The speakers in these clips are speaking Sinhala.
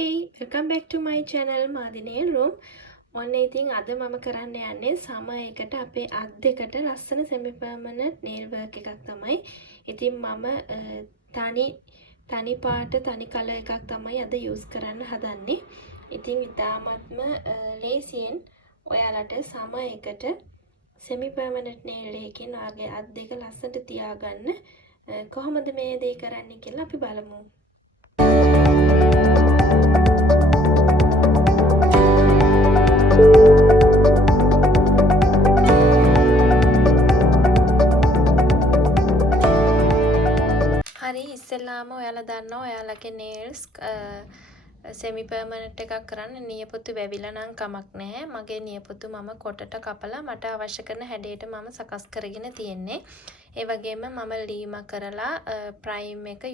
Hi, welcome back to my channel madhinailroom. ඔන්න ඉතින් අද මම කරන්න යන්නේ සමයකට අපේ අත් දෙකට ලස්සන semi-permanent nail work එකක් තමයි. ඉතින් මම තනි පාට තනි කලර් එකක් තමයි අද use කරන්න හදන්නේ. ඉතින් ඉතාමත්ම ලේසියෙන් ඔයාලට සමයකට semi-permanent nail එකකින් ඔයාගේ අත් දෙක ලස්සනට තියාගන්න කොහොමද මේ දේ කරන්නේ කියලා අපි බලමු. හරි ඉස්සෙල්ලාම ඔයාලා දන්නවා ඔයාලගේ nails semi permanent එකක් කරන්න නියපොතු වැවිලා නම් කමක් නැහැ. මගේ නියපොතු මම කොටට කපලා මට අවශ්‍ය කරන හැඩයට මම සකස් කරගෙන තියෙන්නේ. ඒ වගේම මම ලීම කරලා ප්‍රයිම් එක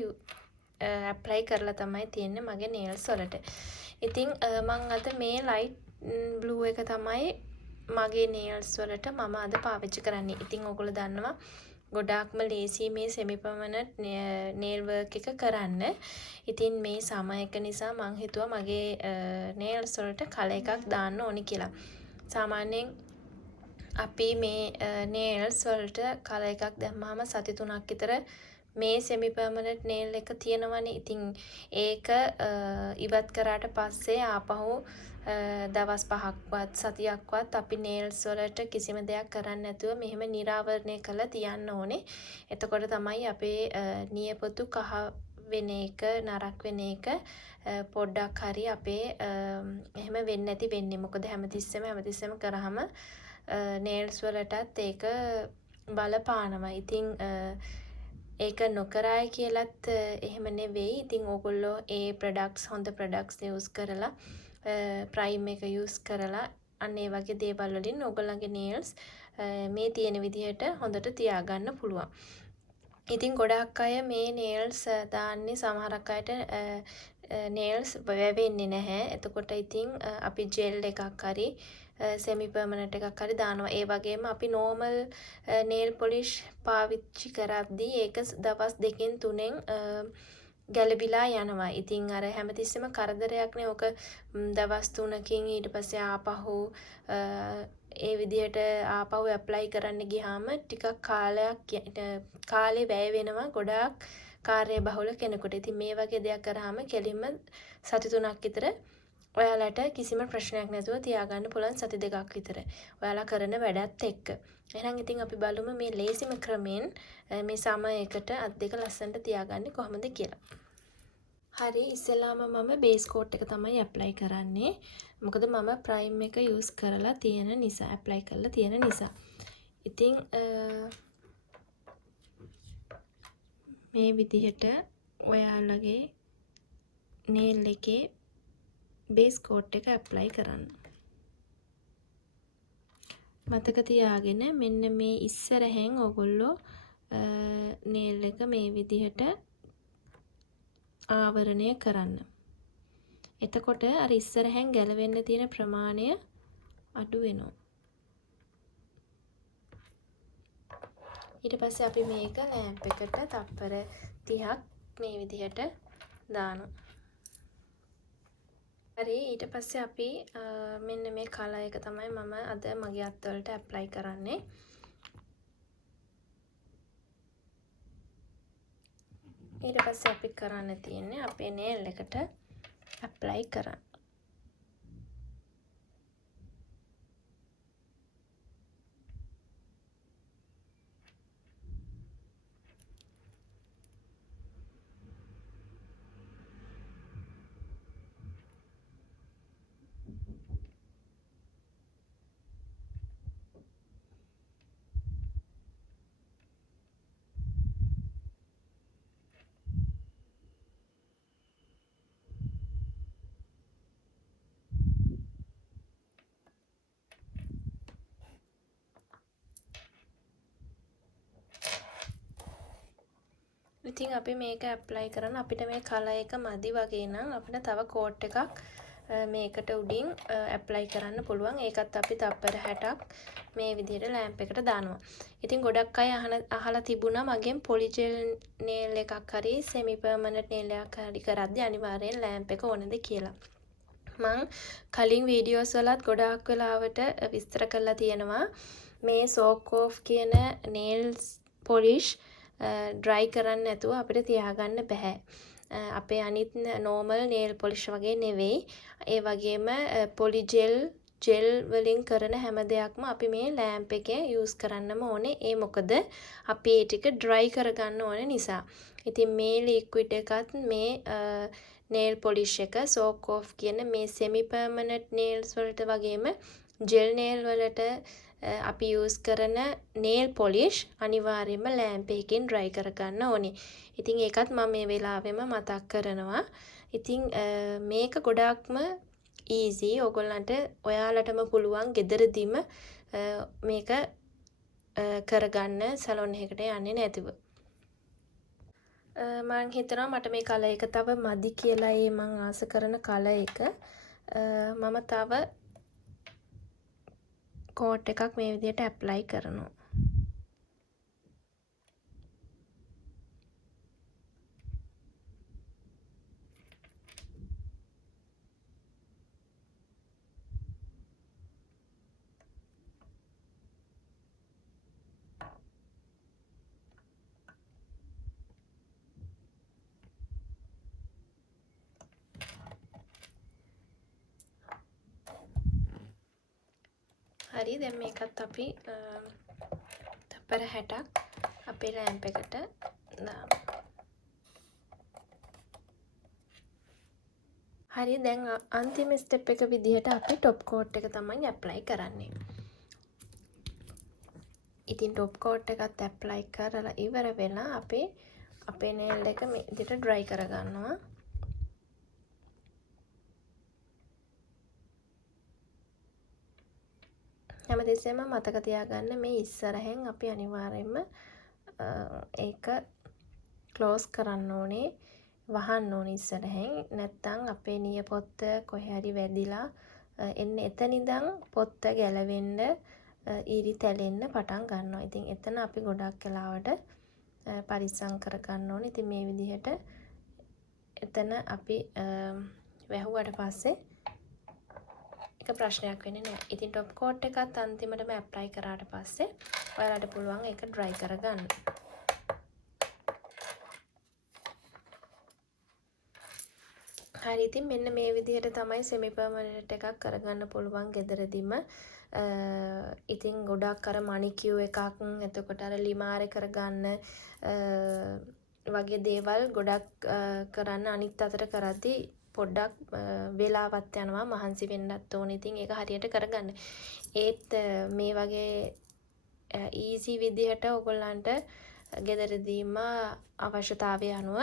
apply කරලා තමයි තියෙන්නේ මගේ nails වලට. ඉතින් මම අද මේ light blue එක තමයි මගේ nails වලට මම අද පාවිච්චි කරන්නේ. ඉතින් ඔයගොල්ලෝ දන්නවා ගොඩාක්ම ලේසි මේ semi permanent nail work එක කරන්න. ඉතින් මේ සමයක නිසා මං හිතුවා මගේ nails වලට කලර් එකක් දාන්න ඕනි කියලා. සාමාන්‍යයෙන් අපි මේ nails වලට කලර් එකක් දැම්මම සති 3ක් විතර මේ semi permanent nail එක තියෙනවනේ. ඉතින් ඒක ඉවත් කරාට පස්සේ ආපහු දවස් 5ක්වත් සතියක්වත් අපි nails වලට කිසිම දෙයක් කරන්නේ නැතුව මෙහෙම නිරාවරණය කරලා තියන්න ඕනේ. එතකොට තමයි අපේ නියපොතු කහ වෙන එක නරක් වෙන එක පොඩ්ඩක් හරි අපේ එහෙම වෙන්නේ නැති වෙන්නේ. මොකද හැමතිස්සෙම කරාම nails වලටත් ඒක බලපානවා. ඉතින් ඒක නොකරයි කියලත් එහෙම නෙවෙයි. ඉතින් ඕගොල්ලෝ ඒ products හොඳ products use කරලා ප්‍රයිම් එක use කරලා අන්න ඒ වගේ දේවල් වලින් ඕගොල්ලන්ගේ nails මේ තියෙන විදිහට හොඳට තියාගන්න පුළුවන්. ඉතින් ගොඩාක් අය මේ nails දාන්නේ සමහරක් අයට nails වැවෙන්නේ නැහැ. එතකොට ඉතින් අපි gel එකක් හරි semi permanent එකක් හරි දානවා. ඒ වගේම අපි normal nail polish පාවිච්චි කරද්දී ඒක දවස් 2කින් 3න් ගැලවිලා යනවා. ඉතින් අර හැමතිස්සෙම කරදරයක් නේ. ඔක දවස් 3කින් ඊට පස්සේ ආපහු ඒ විදිහට ආපහු ඇප්ලයි කරන්න ගියාම ටිකක් කාලේ වැය වෙනවා ගොඩාක් කාර්යබහුල කෙනෙකුට. ඉතින් මේ වගේ දෙයක් කරාම කෙලින්ම සති 3ක් විතර ඔයාලට කිසිම ප්‍රශ්නයක් නැතුව තියාගන්න පුළුවන් සති 2ක් විතර. ඔයාලා කරන වැඩත් එක්ක. එහෙනම් ඉතින් අපි බලමු මේ ලේසිම ක්‍රමෙන් මේ සමයකට අත් දෙක ලස්සනට තියාගන්නේ කොහොමද කියලා. හරි ඉස්සෙල්ලාම මම බේස් කෝට් එක තමයි ඇප්ලයි කරන්නේ. මොකද මම ප්‍රයිම් එක යූස් කරලා තියෙන නිසා ඇප්ලයි කරලා තියෙන නිසා. ඉතින් මේ විදිහට ඔයාලගේ nail එකේ බේස් කෝට් එක ඇප්ලයි කරන්න. මතක තියාගෙන මෙන්න මේ ඉස්සරහෙන් ඔයගොල්ලෝ nail එක මේ විදිහට ආවරණය කරන්න. එතකොට අර ඉස්සරහෙන් ගැලවෙන්න තියෙන ප්‍රමාණය අඩු වෙනවා. ඊට පස්සේ අපි මේක ලෑම්ප් එකට තප්පර 30ක් මේ විදිහට දානවා. හරි ඊට පස්සේ අපි මෙන්න මේ කලර් එක තමයි මම අද මගේ අත්වලට ඇප්ලයි කරන්නේ. ඊට පස්සේ අපි කරන්න තියෙන්නේ අපේ nail එකට ඇප්ලයි කරන්න. ඉතින් අපි මේක ඇප්ලයි කරන අපිට මේ කලර් එක මදි වගේ නම් අපිට තව කෝට් එකක් මේකට උඩින් ඇප්ලයි කරන්න පුළුවන්. ඒකත් අපි තප්පර 60ක් මේ විදිහට ලෑම්ප් එකට දානවා. ඉතින් ගොඩක් අය අහලා තිබුණා මගෙන් පොලිජෙල් නේල් එකක් හරි සෙමි පර්මනන්ට් නේල් එකක් හරි කරද්දී අනිවාර්යෙන් ලෑම්ප් එක ඕනද කියලා. මං කලින් වීඩියෝස් වලත් ගොඩාක් වෙලාවට විස්තර කරලා තියෙනවා මේ සෝක් ඕෆ් කියන නේල්ස් පොලිෂ් ඩ්‍රයි කරන්න නැතුව අපිට තියාගන්න බෑ. අපේ අනිත් නෝමල් නේල් පොලිෂ් වගේ නෙවෙයි. ඒ වගේම පොලිජෙල් ජෙල් වලින් කරන හැම දෙයක්ම අපි මේ ලෑම්ප් එකේ යූස් කරන්නම ඕනේ. ඒ මොකද අපි ඒ ටික ඩ්‍රයි කරගන්න ඕන නිසා. ඉතින් මේ ලික්විඩ් එකත් මේ නේල් පොලිෂ් එක සෝක් ඕෆ් කියන මේ සෙමි පර්මනන්ට් නේල්ස් වලට වගේම ජෙල් නේල් වලට අපි යූස් කරන නේල් පොලිෂ් අනිවාර්යයෙන්ම ලෑම්ප් එකකින් ඩ්‍රයි කරගන්න ඕනේ. ඉතින් ඒකත් මම මේ වෙලාවෙම මතක් කරනවා. ඉතින් මේක ගොඩාක්ම ඊසි. ඔයගොල්ලන්ට ඔයාලටම පුළුවන් ගෙදරදීම මේක කරගන්න සැලොන් එකකට යන්නේ නැතුව. මම හිතනවා මට මේ කලර් එක තව මදි කියලා. ඒ මම ආස කරන කලර් එක මම තව කෝට් එකක් මේ විදිහට ඇප්ලයි කරනවා. හරි දැන් මේකත් අපි තප්පර 60ක් අපේ ලෑම්ප් එකට දාමු. හරි දැන් අන්තිම ස්ටෙප් එක විදිහට අපි টොප් කෝට් එක තමයි ඇප්ලයි කරන්නේ. ඉතින් টොප් කෝට් එකත් ඇප්ලයි කරලා ඉවර වෙලා අපේ නේල් එක මේ විදිහට ඩ්‍රයි කරගන්නවා. හැමතිස්සෙම මතක තියාගන්න මේ ඉස්සරහෙන් අපි අනිවාර්යයෙන්ම ඒක ක්ලෝස් කරන්න ඕනේ, වහන්න ඕනේ ඉස්සරහෙන්. නැත්තම් අපේ නියපොත්ත කොහේ හරි වැදිලා එන්න එතන ඉඳන් පොත්ත ගැලවෙන්න ඊරි තැලෙන්න පටන් ගන්නවා. ඉතින් එතන අපි ගොඩක් වෙලාවට පරිස්සම් කරගන්න ඕනේ. ඉතින් මේ විදිහට එතන අපි වැහුවට පස්සේ එක ප්‍රශ්නයක් වෙන්නේ නැහැ. ඉතින් টොප් කෝට් එකත් අන්තිමටම ඇප්ලයි කරාට පස්සේ ඔයාලට පුළුවන් ඒක ඩ්‍රයි කරගන්න. හරි ඉතින් මෙන්න මේ විදිහට තමයි සෙමි පර්මනන්ට් එකක් කරගන්න පුළුවන් ගෙදරදීම. ඉතින් ගොඩක් අර මණිකියු එකක් එතකොට අර ලිමාරේ කරගන්න වගේ දේවල් ගොඩක් කරන්න අනිත් අතට කරද්දී පොඩ්ඩක් වෙලාවත් යනවා, මහන්සි වෙන්නත් ඕනේ. ඉතින් ඒක හරියට කරගන්න. ඒත් මේ වගේ ඊසි විදිහට ඔයගොල්ලන්ට ගෙදරදීම අවශ්‍යතාවය අනුව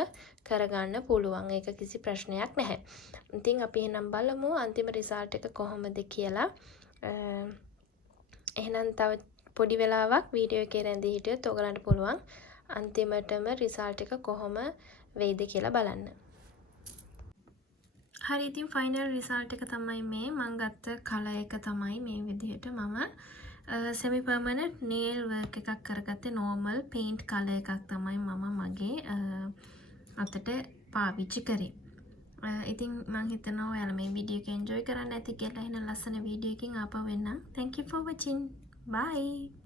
කරගන්න පුළුවන්. ඒක කිසි ප්‍රශ්නයක් නැහැ. ඉතින් අපි එහෙනම් බලමු අන්තිම රිසල්ට් එක කොහොමද කියලා. එහෙනම් තව පොඩි වෙලාවක් වීඩියෝ එකේ රැඳී හිටියොත් ඔයගලන්ට පුළුවන් අන්තිමටම රිසල්ට් එක කොහොම වෙයිද කියලා බලන්න. හරි ඉතින් ෆයිනල් රිසල්ට් එක තමයි මේ. මම ගත්ත කලර් එක තමයි මේ විදිහට මම සෙමි පර්මනන්ට් නේල් වර්ක් එකක් කරගත්තේ. නෝමල් පේන්ට් කලර් එකක් තමයි මම මගේ අතට පාවිච්චි කරේ. ඉතින් මම හිතනවා ඔයාලා මේ වීඩියෝ එක එන්ජොයි කරන්න ඇති කියලා. එහෙනම් ලස්සන වීඩියෝ එකකින් ආපහු එන්නම්. Thank you for watching. Bye.